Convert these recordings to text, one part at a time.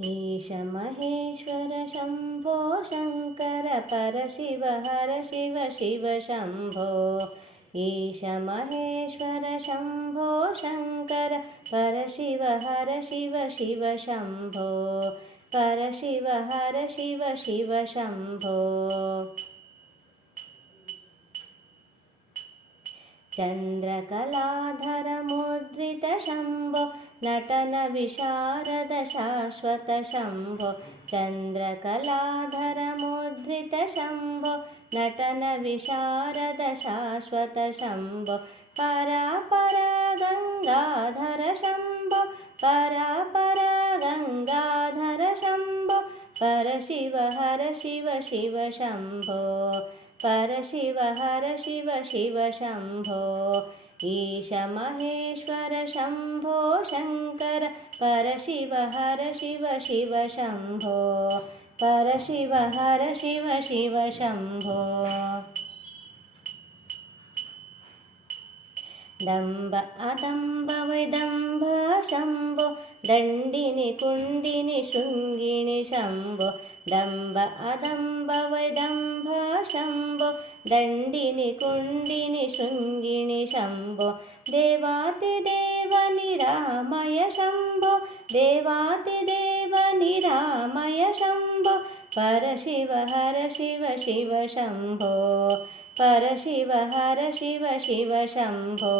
ईश महेश्वर शम्भो शङ्कर परशिव हर शिव शिव शम्भो। ईश महेश्वर शम्भो शङ्कर परशिव हर शिव शिव शम्भो। परशिव हर शिव शिव शम्भो। चन्द्रकलाधर मुद्रित शम्भो नटन विशारद शाश्वत शम्भो। चन्द्रकलाधर मुद्रित शम्भो नटन विशारद शाश्वत शम्भो। परापर गङ्गाधर शम्भो परापर गङ्गाधर शम्भो। परशिव हर शिव शिव शम्भो। परशिव हर शिव शिव शम्भो। ईश महेश्वर शम्भो शङ्कर परशिव हर शिव शिव शम्भो। परशिव हर शिव शिव शम्भो। दम्भ अदम्भ वैदम्भ शम्भो दण्डिनि कुण्डिनि शृङ्गिणि शम्भो। दम्भ अदम्भ वैदम्भ शम्भो दण्डिनि कुण्डिनि शृङ्गिणि शम्भो। देवातिदेव निरामय शम्भो देवातिदेव निरामय शम्भो। परशिव हर शिव शिव शम्भो। परशिव हर शिव शिव शम्भो।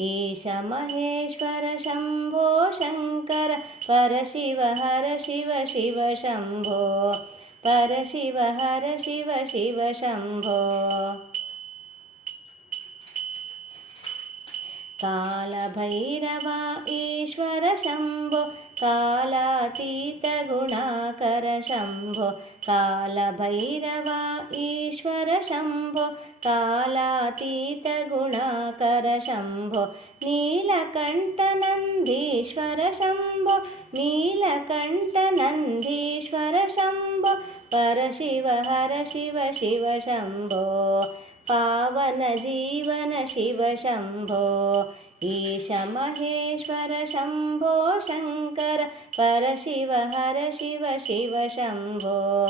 ईश महेश्वर शम्भो शङ्कर परशिव हर शिव शिव शम्भो। परशिव हर शिव शिव शम्भो। कालभैरव ईश्वर शम्भो कालातीत गुणाकर शम्भो। कालभैरव ईश्वर शम्भो कालातीत गुणाकर शम्भो। नीलकण्ठ नन्दीश्वर शम्भो नीलकण्ठ नन्दीश्वर शम्भो। परशिव हर शिव शिव शम्भो। पावन जीवन शिव शम्भो। ईश महेश्वर शम्भो शङ्कर परशिव हर शिव शिव शम्भो।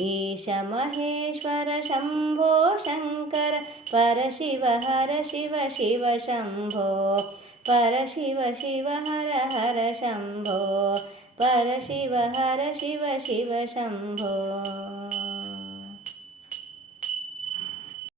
ईश महेश्वर शम्भो शङ्कर परशिव हर शिव शिव शम्भो। परशिव शिव हर हर शम्भो। परशिव हर शिव शिव शम्भो।